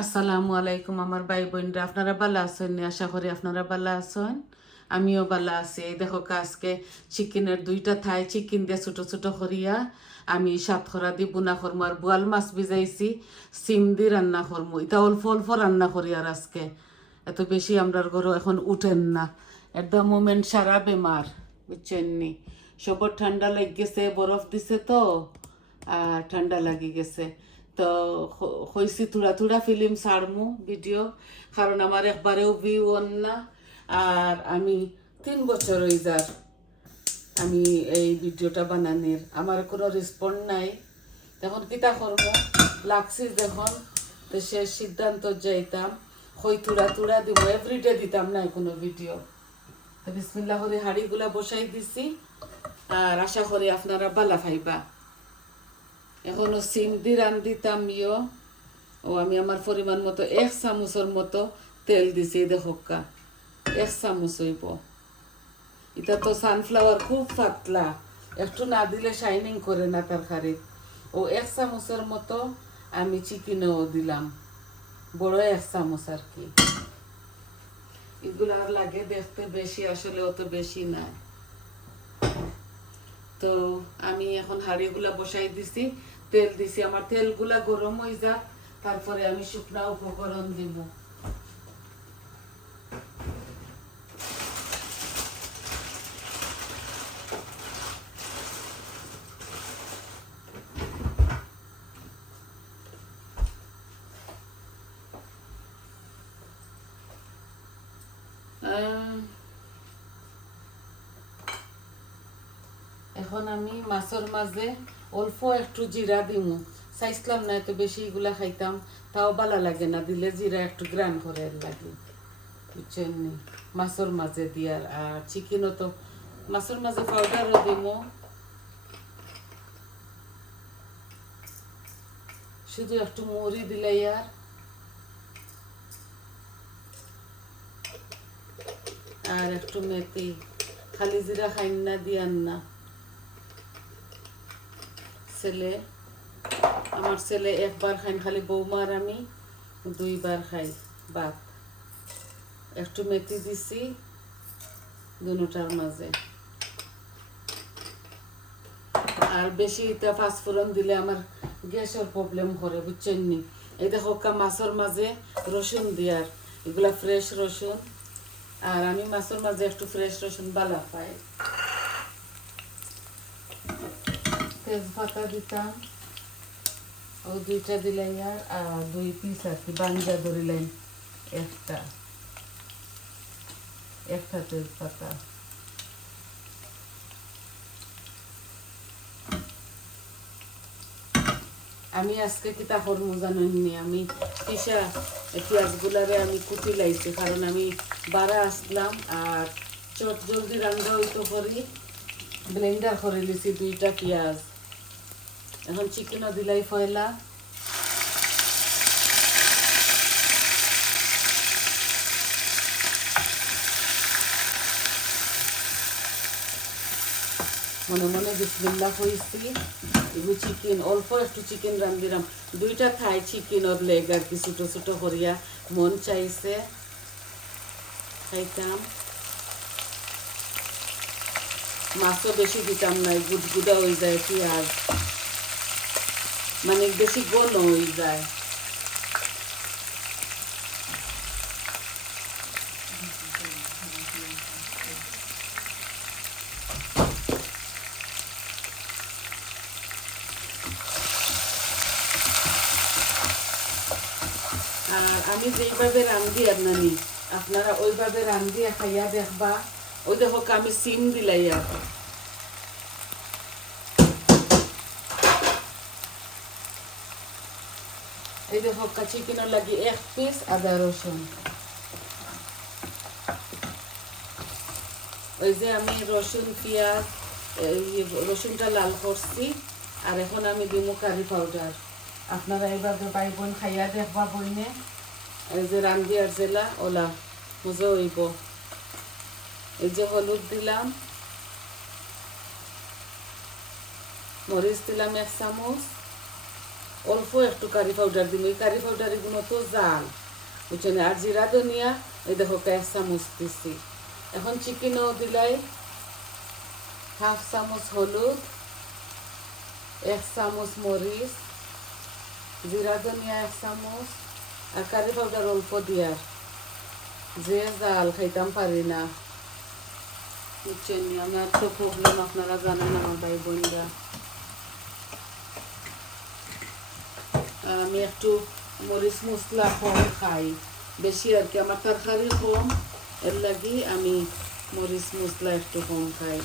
আসসালামু আলাইকুম আমার ভাই বোনরা, আপনারা ভালো আছেন? আশা করি আপনারা ভালো আছেন। আমিও ভালো আছি। এই দেখো আজকে চিকেনের দুইটা থাই, চিকেন দিয়ে ছোট ছোট করিয়া আমি সাতখরা দি বুনা করব আর বোয়াল মাছ ভিজাইছি, সিম দি রান্না করব এটা অল্প অল্প রান্না করি আর আজকে। এত বেশি আমরার ঘরও এখন উঠেন না। এট দ্য মোমেন্ট সারা বেমার, বুঝছেন নি? সবর ঠান্ডা লেগে গেছে বরফ দিছে তো, আর ঠান্ডা লাগি গেছে। তো হ- হইছি থোড়া থোড়া ফিল্ম ছাড়মু ভিডিও। কারণ আমার একবারেও ভিউ অন না। আর আমি তিন বছর হয়ে যার আমি এই ভিডিওটা বানানির। আমার কোনো রেসপন্ড নাই। তখন কিতা করব? লাগছি যখন, তো সে সিদ্ধান্ত যাইতাম, হই তুড়া তুড়া দিব এভরিডে দিতাম না কোনো ভিডিও তো বিসমিল্লা করে হাড়িগুলা বসাই দিছি। আর আশা করি আপনারা বালা খাইবা এখনও সিম দি রান দিতাম ইয় ও আমি আমার পরিমাণ মতো এক চামচের মতো তেল দিছি দেখোকা এক চামচ হইব এটা তো সানফ্লাওয়ার খুব পাতলা একটু না দিলে শাইনিং করে না তরকারি ও এক চামচের মতো আমি চিকেনও দিলাম বড় এক চামচ আর কি এগুলো আর লাগে দেখতে বেশি আসলে অত বেশি না তো আমি এখন হাড়িগুলা বসাই দিছি। তেল দিছি আমার তেলগুলা গরম হয়ে যাক তারপরে আমি শুকনা উপকরণ দিব। আহ, এখন আমি মাছের মাঝে অল্প একটু জিরা দিমু। চাইছিলাম না এত বেশি এগুলা খাইতাম, তাও ভালো লাগে না, দিলে জিরা একটু গ্রান করে লাগে। বুঝছেন নি? মাছের মাঝে দিয়ার আর চিকেনও তো মাছের মাঝে পাউডারও দিমু। শুধু একটু মুড়ি দিলে আর। আর একটু মেথি, খালি জিরা খাইন না, দিয়ান না। ছেলে, আমার ছেলে একবার খাইন, খালি বৌমার আমি দুইবার খাই ভাত একটু মেথি দিছি দুটার মাঝে। আর বেশি এটা পাঁচফোড়ন দিলে আমার গ্যাসের প্রবলেম করে, বুঝছেন নি? এই দেখো মাছের মাঝে রসুন দিয়ার, এগুলা ফ্রেশ রসুন। আর আমি মাছের মাঝে একটু ফ্রেশ রসুন বালা পাই। তেজপাতা দিতাম। ও দুইটা দিলাই আর দুই পিস কি বাঞ্জা ধরিলেন একটা। একটা তেজপাতা আমি আজকে কিতা করব জানেননি আমি পিসা পেঁয়াজগুলারে আমি কুটি লাইছি, কারণ আমি বারা আসলাম আর চট জলদি রান্না হইতো করি, ব্লেন্ডার করে লিছি দুইটা পেঁয়াজ। এখন চিকেনও দিলাই ফয়লা। মনে মনে বিসমিল্লা হয়েছি এগুলো চিকেন অল্প একটু চিকেন রান্ধিলাম দুইটা খাই চিকেনের লেগ আর কি ছোটো ছোটো করিয়া মন চাইছে। খাইতাম। মাছও বেশি দিতাম না গুদগুদা হয়ে যায় পেঁয়াজ। মানে বেশি গন হয়ে যায়। আর আমি যেইভাবে রান্ধি আপনানি, আপনারা ওইভাবে রান্ধিয়া খাইয়া দেখবা, ওই দেখো আমি সিম দিলাই আর এই দেখো চিকেনের লাগি এক পিস আদা রসুন ওই যে আমি রসুন পেঁয়াজ রসুনটা লাল করছি আর এখন আমি দিমু কারি পাউডার আপনারা এইভাবে বাই বোন খাইয়া দেখবা বইনে এই যে রান্দিয়ার জেলা ওলা মজা হইব। এই যে হলুদ দিলাম। মরিচ দিলাম এক চামচ। অল্প একটু কারি পাউডার দিম এই কারি পাউডারের গুণ তো জাল। বুঝছেন? আর জিরা ধনিয়া, এই দেখো এক চামচ দিছি। এখন চিকেনও দিলাই। হাফ চামচ হলুদ, এক চামচ মরিচ, জিরা ধনিয়া এক চামচ, আর কারি পাউডার অল্প দিয়ার। যে জাল খাইতাম পারি না। বুঝছেন? আমার তো প্রবলেম আপনারা জানেন আমার ভাই বোনরা আমি একটু মরিচ মশলা কম খাই। বেশি আর কি, আমার তরকারি কম, এর লাগি আমি মরিচ মশলা একটু কম খাই।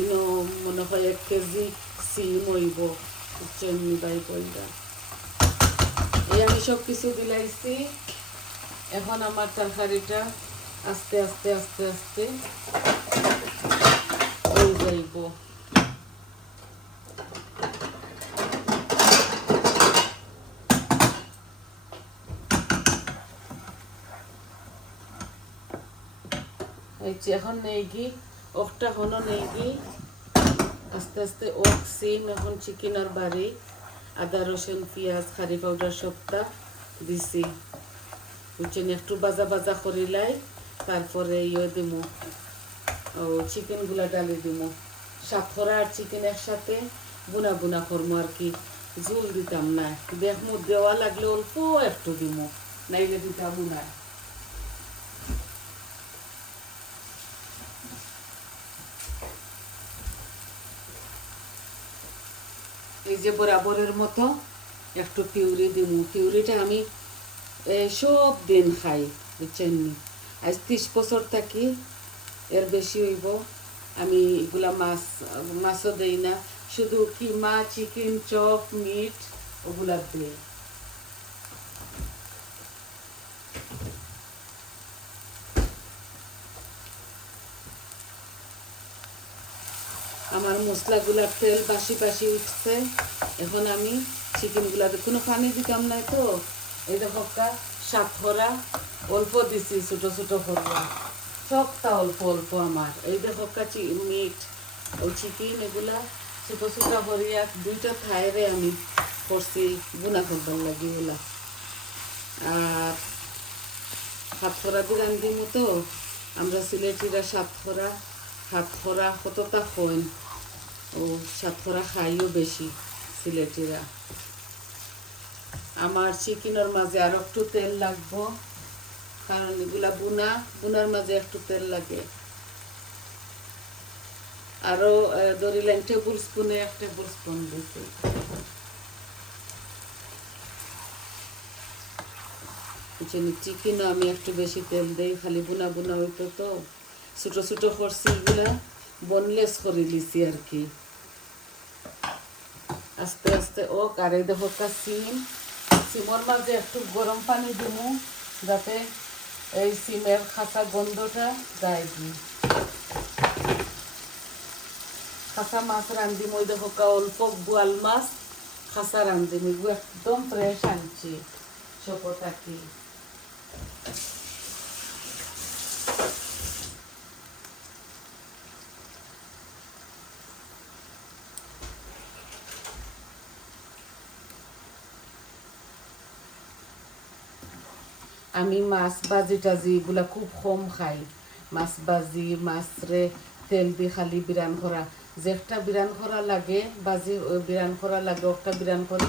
ইনো মনে হয় এক কেজি সিম হইব বুঝছেন নি ভাই এই আমি সব কিছু দিলাইছি। এখন আমার তরকারিটা আস্তে আস্তে আস্তে আস্তে হয়ে যাইব। যে এখন নেই গি ওকটা হনো নেই আস্তে আস্তে ওক সিম, এখন চিকেনের বাড়ি। আদা, রসুন, পেঁয়াজ, খারি পাউডার সবটা দিছি। বুঝছেন একটু বাজা বাজা করিলাই তারপরে ইয়ে দিমু। ও চিকেনগুলা ডালি দিমু। সাতরা আর চিকেন একসাথে বুনা বুনা করব আর কি। ঝুল দিতাম না। দেখমু দেওয়া লাগলে অল্প একটু দিমু, নাইলে দিতাম না। যে বরাবরের মতো একটু পিউরি দিমু। পিউরিটা আমি সব দিন খাই, বুঝছেন আজ ত্রিশ বছর থাকি, এর বেশি হইব। আমি এগুলা মাছ, মাছও দিই না। শুধু কিমা চিকেন, চপ, মিট, ওগুলা দেই। আমার মশলাগুলার তেল বাসি বাসি উঠছে। এখন আমি চিকেনগুলাতে কোনো পানি দিতাম নাই তো। এই দেখো সাত ভরা, অল্প দিছি, ছোট ছোট ভরা সবটা অল্প অল্প আমার। এই দেখো মিট ওই চিকেন এগুলা ছোট ছোট ভরিয়া দুইটা থাইরে আমি করছি বুনা করবার লাগি ওগুলা আর খরা দিয়ে রান্ধি মতো আমরা সিলেটিরা সাত খরা হাত খরা কতটা খৈন ও সাত খাইও বেশি সিলেটিরা। আমার চিকেনের মাঝে আর একটু তেল লাগবো কারণ এগুলা বুনা বুনার মাঝে একটু তেল লাগে। আরও আহ, ধরিলেন টেবিল স্পুনে এক টেবিল স্পুন দিছি চিকেনও আমি একটু বেশি তেল দেই খালি বুনা বুনা হইতো তো। ছোটো ছোটো করছি এগুলা। বনলেস করে লিছি আর কি আস্তে আস্তে ও কারে দেখো কা সিম সিমর মাঝে একটু গরম পানি দিমু যাতে এই সিমের খাসা গন্ধটা যায় দি খাসা মাছ রান্ধি মই দেখো কা অল্প বোয়াল মাছ খাসা রান্ধি একদম ফ্রেশ আনছি সপতাকি আমি মাছ বাজি টাজি, এগুলা খুব কম খাই। মাছ বাজি মাছরে তেল দি খালি বিরান করা যে একটা বিরান করা লাগে বাজি বিরান করা লাগে একটা বিরান করি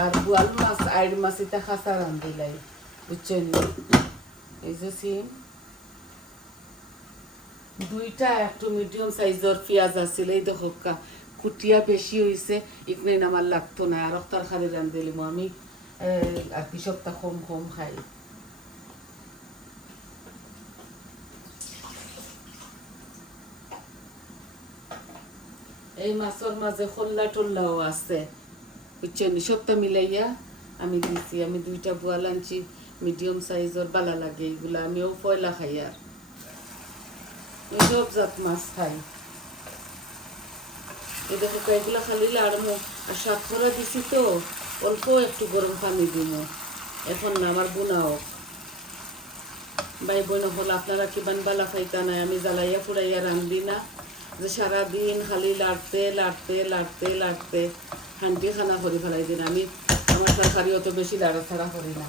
আর বোয়াল মাছ, আইড মাছ এটা খাসা রান্ধিলাই বুঝছেন এই যে সিম দুইটা একটু মিডিয়াম সাইজের পেঁয়াজ আছিল, এই দেখো কুটিয়া বেশি হয়েছে এখানে আমার লাগতো না আর তরকারি রান্ধিলিম আমি আর কি সপ্তাহ কম কম খাই। এই মাছের মাঝে খোল্লা টোল্লাও আছে। বুঝছেন? সবটা মিলাইয়া আমি দিছি। আমি দুইটা বোয়াল আনছি মিডিয়াম সাইজের বালা লাগে এগুলা আমিও পয়লা খাই আর। সব জাত মাছ খাই। এই দেখো এগুলা খালি লাড়মো। আর সাতখরা দিছি তো, অল্প একটু গরম পানি দিব এখন না, আমার বুনাও। ভাই বোন হল, আপনারা কিমান বালা খাইতা নাই? আমি জ্বালাইয়া ফুরাইয়া রান্ধি না। যে সারাদিন খালি লাড়তে লাড়তে লাড়তে লাড়তে হান্ডি খানা করে ফেলাই দিন। আমি আমার তরকারি অত বেশি লাড়াছাড়া করি না।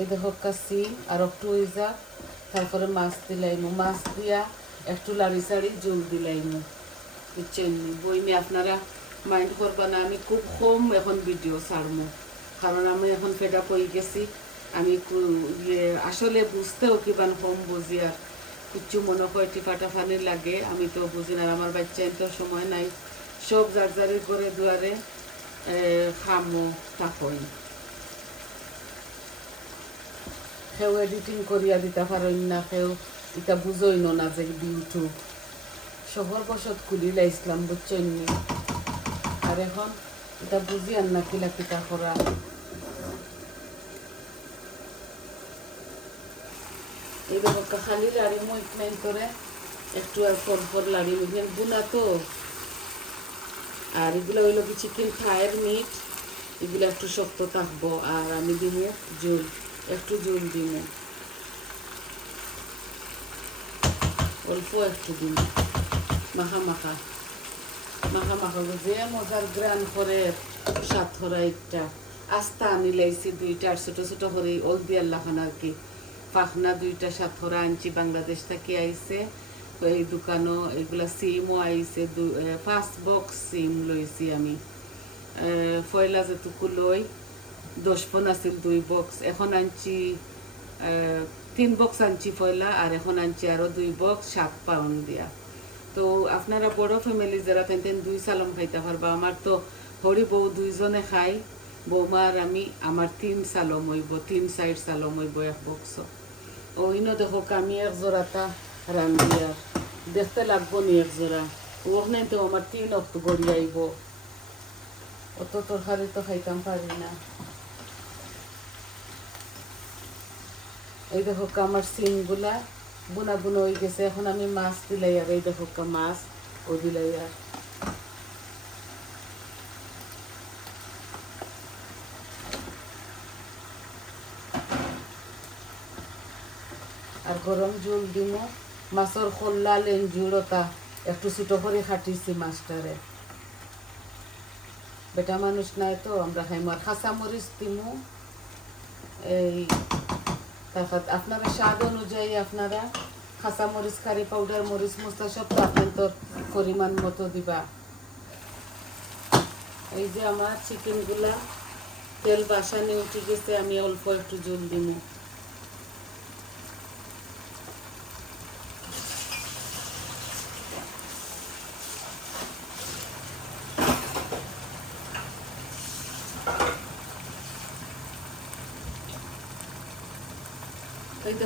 এই দেখো কাশি আর একটু ওই যা তারপরে মাছ দিলাইমু মাছ দিয়া একটু লাড়ি সাড়ি জল দিলাইমু বুঝছেন বইনি আপনারা মাইন্ড করবা না, আমি খুব কম এখন ভিডিও ছাড়মু কারণ আমি এখন ফেড হয়ে গেছি, আমি ইয়ে আসলে বুঝতেও কিমান কম বুঝি আর কিচ্ছু মনে হয় টিফাটা ফানি লাগে, আমি তো বুঝি না। আমার বাচ্চা তো সময় নাই, সব যার যারের ঘরে দুয়ারে খামো তাকই সেও এডিটিং করিয়া দিতে পারেন না, সেও এটা বুঝই না যে ইউটিউব শহর বসত খুলিলা ইসলাম বুঝছেন আর এখন এটা বুঝি আর না কিলা কিতা করা এই দেখো খালি লাড়ি মুখ নাই করে একটু আর পর পর লাড়ি মুখ বুনা তো আর এগুলো হইল কি চিকেন ফ্রাইয়ের মিট এগুলো একটু শক্ত থাকব আর আমি দিব জল একটু জল দিব অল্প একটু দিব মাখা মাখা মাখা মাখা যে মজার গ্রান করে, সাত হরা একটা। আস্তা আনি লাইছি দুইটা, আর ছোট ছোট করে ওল দিয়ার লাখান আর কি। পাখনা দুইটা, সাত হরা আনছি, বাংলাদেশ থেকে আইছে। এই দোকানও, এগুলা সিমও আইছে পাঁচ বক্স সিম লইছি আমি। ফয়লা যেটুকু লই, দশ পন আছিল দুই বক্স এখন আনছি তিন বক্স আনছি ফয়লা, আর এখন আনছি আরও দুই বক্স সাত পাউন্ড দিয়া। তো আপনারা বড় ফ্যামিলি যারা তেন দুই সালম খাইতে পারবা। আমার তো হরি বউ দুইজনে খাই বৌমা আর আমি আমার তিন সালম হইব, তিন সাইড সালম হইব এক বক্স ও ইনো দেখো আমি এক জোড়াটা রান্ধি আর দেখতে লাগবো নি এক জোড়া ওখানে তো আমার তিন অক্ট গড়ি আইব অত তরকারি তো খাইতাম পারি না। এই দেখো আমার সিমগুলা বুনা বুনা হয়ে গেছে। এখন আমি মাছ দিলাই আর এই দেখো মাছ ও দিলাই আর আর গরম জল দিব মাছের খোল্লা লেঞ্জুরতা একটু ছোটো করে খাটিছি মাছটারে বেটা মানুষ নাই তো, আমরা খাইমু। আর খাসা মরিচ দিমু। এই তারপর আপনারা স্বাদ অনুযায়ী আপনারা খাসা মরিচ, কারি পাউডার মরিচ, মশলা সব তো পরিমাণ মতো দিবা। এই যে আমার চিকেনগুলা তেল বাসানি উঠে গেছে, আমি অল্প একটু জল দিব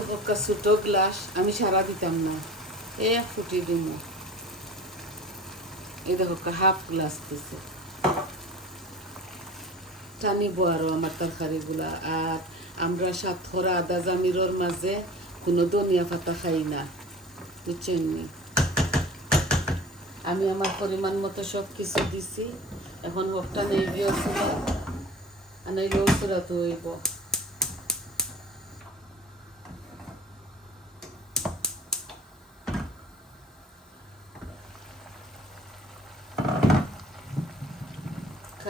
একটা ছোটো গ্লাস আমি সারা দিতাম না এক ফুটি দিব এই দেখো হাফ গ্লাস দিছে টানিব আরও আমার তরকারিগুলা আর আমরা সাতখরা আদা জামিরর মাঝে কোনো ধনিয়া পাতা খাই না বুঝছেন আমি আমার পরিমাণ মতো সব কিছু দিছি এখন হোকটা নেই গিয়ে আনাইলেও সুরাত হইব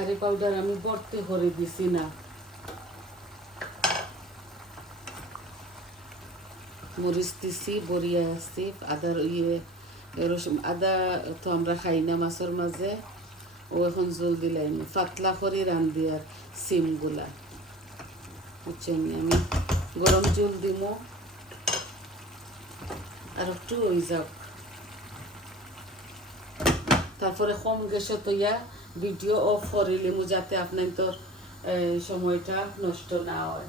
কারি পাউডার আমি ভর্তি করে দিছি না। মরিচ দিছি বরিয়া আসছি আদার ইয়ে রসুন, আদা তো আমরা খাই না মাছের মাঝে। ও এখন জল দিলাই পাতলা করে রান্ধি আর সিমগুলা। বুঝছেন আমি গরম জল দিমু। আর একটু ওই যাক। তারপরে কম গেছে তো ইয়া ভিডিও অফ করিলে যাতে আপনার তোর সময়টা নষ্ট না হয়।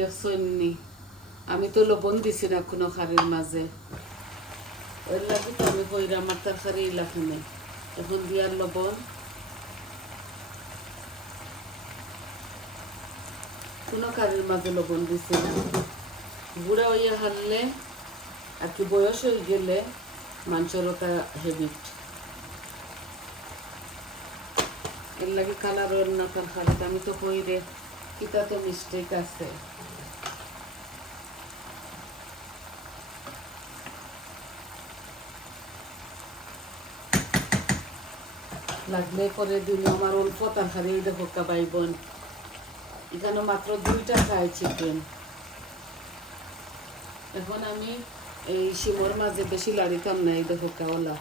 দেখছেন আমি তো লবণ দিছি না কোনো খারির মাঝে। ওই লাগে তো আমি কইরা আমার তরকারি লাখিনি এখন দিয়ার লবণ। কোনো কারির মাঝে লবণ দিছি না। বুড়া হইয়া হারলে, আর কি বয়স হয়ে গেলে মাংসর ওটা হেবিট এর লাগে কালার না তরকারিতে আমি তো কই রে কিতা তো মিস্টেক আছে। লাগলে করে দিন আমার অল্প তরকারি, এই দেখো কাবাই বোন এখানে মাত্র দুইটা খাই চিকেন। এখন আমি এই শিমর মাঝে বেশি লাড়িতাম না, এই দেখো কাওলা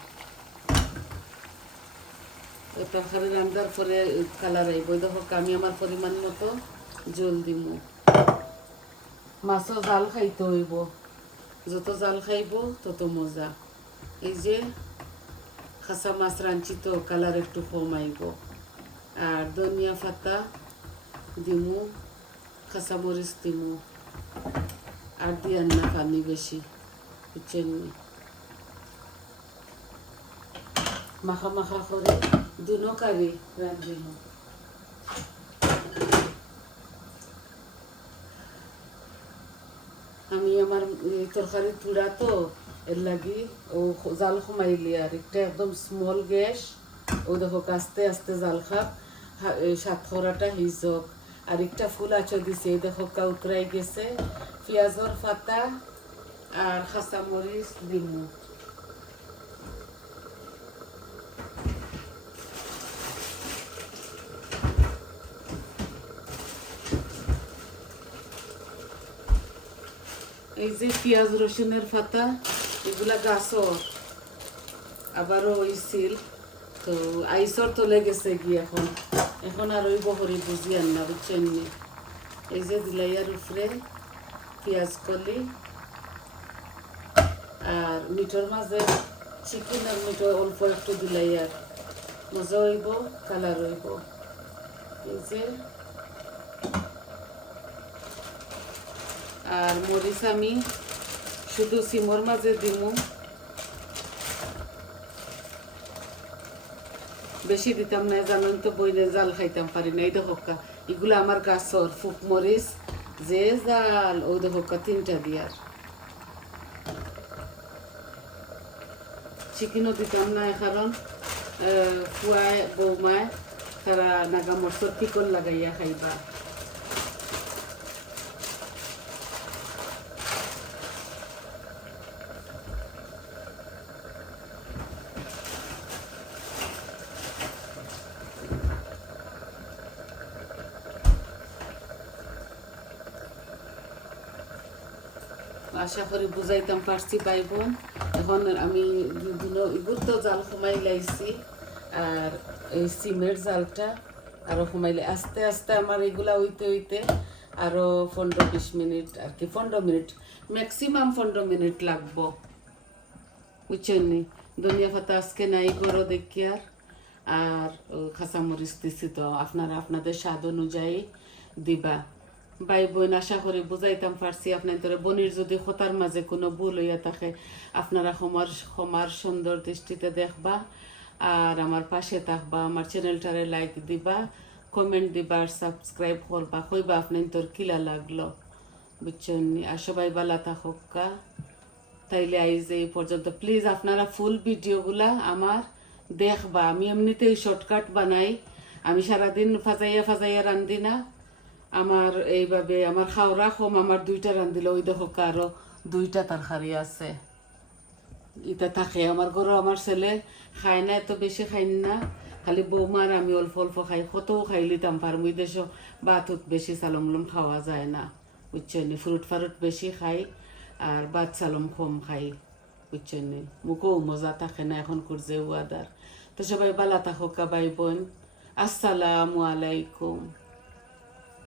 তো তরকারি রান্নার পরে কালার আইব, এই দেখো আমি আমার পরিমাণ মতো জল দিমু মাছও জাল খাইতে হইব। যত জাল খাইব, তত মজা। এই যে খাসা মাছ রাঁধছি তো কালার একটু কম আইব আর ধনিয়া পাতা দিমু খাসা মরিচ দিমু আর দিয়ার না পানি বেশি বুঝছেন মাখা মাখা করে দুনো কারি রাঁধিম আমি আমার তরকারি চূড়া তো এর লাগি ও জাল কমাইলি আর একটা একদম স্মল গ্যাস ও দেখো আস্তে আস্তে জাল খাক সাত খরাটা হিজক আর একটা ফুল আছো দিছে দেখো কাউতরাই গেছে পেঁয়াজর পাতা আর খাসা মরিচ দিমু এই যে পেঁয়াজ রসুনের পাতা এগুলা গাছর, আবারও হইছিল তো আইসর তলে গেছে কি এখন। এখন আর ওই বহরি বুঝি আর না, বুঝছেন এই যে দিলাইয়ার উপরে পেঁয়াজ কলি আর মিঠর মাঝে চিকেন আর মিঠো অল্প একটু দিলাইয়ার মজা হইব, কালার হইব। এই যে আর মরিচ আমি শুধু সিমর মাঝে দিমু। বেশি দিতাম না, জানেন তো, বইলে জাল খাইতাম, পারি না। এই দেখোকা এগুলো আমার গাছর ফুক মরিচ, যে জাল, ওই দেখোকা তিনটা দিয়ার চিকেনও দিতাম না কারণ ফুয়ায় বৌমায় তারা নাগা মরচর পিকল লাগাইয়া খাইবা। আশা করি বুঝাইতাম, পারছি পাই বোন এখন আমি তো জাল কমাই লাইছি আর এই সিমের জালটা আরও কমাইলে আস্তে আস্তে আমার এগুলা হইতে হইতে আরও পনেরো বিশ মিনিট আর কি, পনেরো মিনিট ম্যাক্সিমাম পনেরো মিনিট লাগবো। বুঝছেন নি? ধনিয়া আজকে নাই করো দেখি আর। আর, ও কাঁচামরিচ দিছি তো, আপনারা আপনাদের স্বাদ অনুযায়ী দিবা। ভাই বোন, আশা করি বুঝাইতাম পারছি আপনাদের বনির যদি খতার মাঝে কোনো ভুল হইয়া থাকে, আপনারা ক্ষমার ক্ষমার সুন্দর দৃষ্টিতে দেখবা, আর আমার পাশে থাকবা, আমার চ্যানেলটারে লাইক দিবা, কমেন্ট দিবা, আর সাবস্ক্রাইব করবা, কইবা আপনার তোর কিলা লাগল, বুঝছেন? আর সবাই বালা থাকা তাইলে আইজ এই পর্যন্ত। প্লিজ আপনারা ফুল ভিডিওগুলা আমার দেখবা। আমি এমনিতেই শর্টকাট বানাই। আমি সারাদিন ফাজাইয়া ফাজাইয়া রান্ধি না। আমার এইভাবে আমার খাওয়া কম আমার দুইটা রান্ধিলে, ওই দেখো কারও দুইটা তরকারি আছে। ইটা থাকে, আমার ঘরও আমার ছেলে খায় না, এত বেশি খাই না। খালি বৌমার আমি অল্প অল্প খাই, কতও খাই লিতাম পারম ওই দেশ বাতুত বেশি সালমলম খাওয়া যায় না, বুঝছেন ফ্রুট ফারুট বেশি খাই আর বাদ সালম কম খাই, বুঝছেন মুখও মজা থাকে না এখন করছে ওয়াদার তো সবাই বালা থাকো কাবাই বোন। আসসালামু আলাইকুম।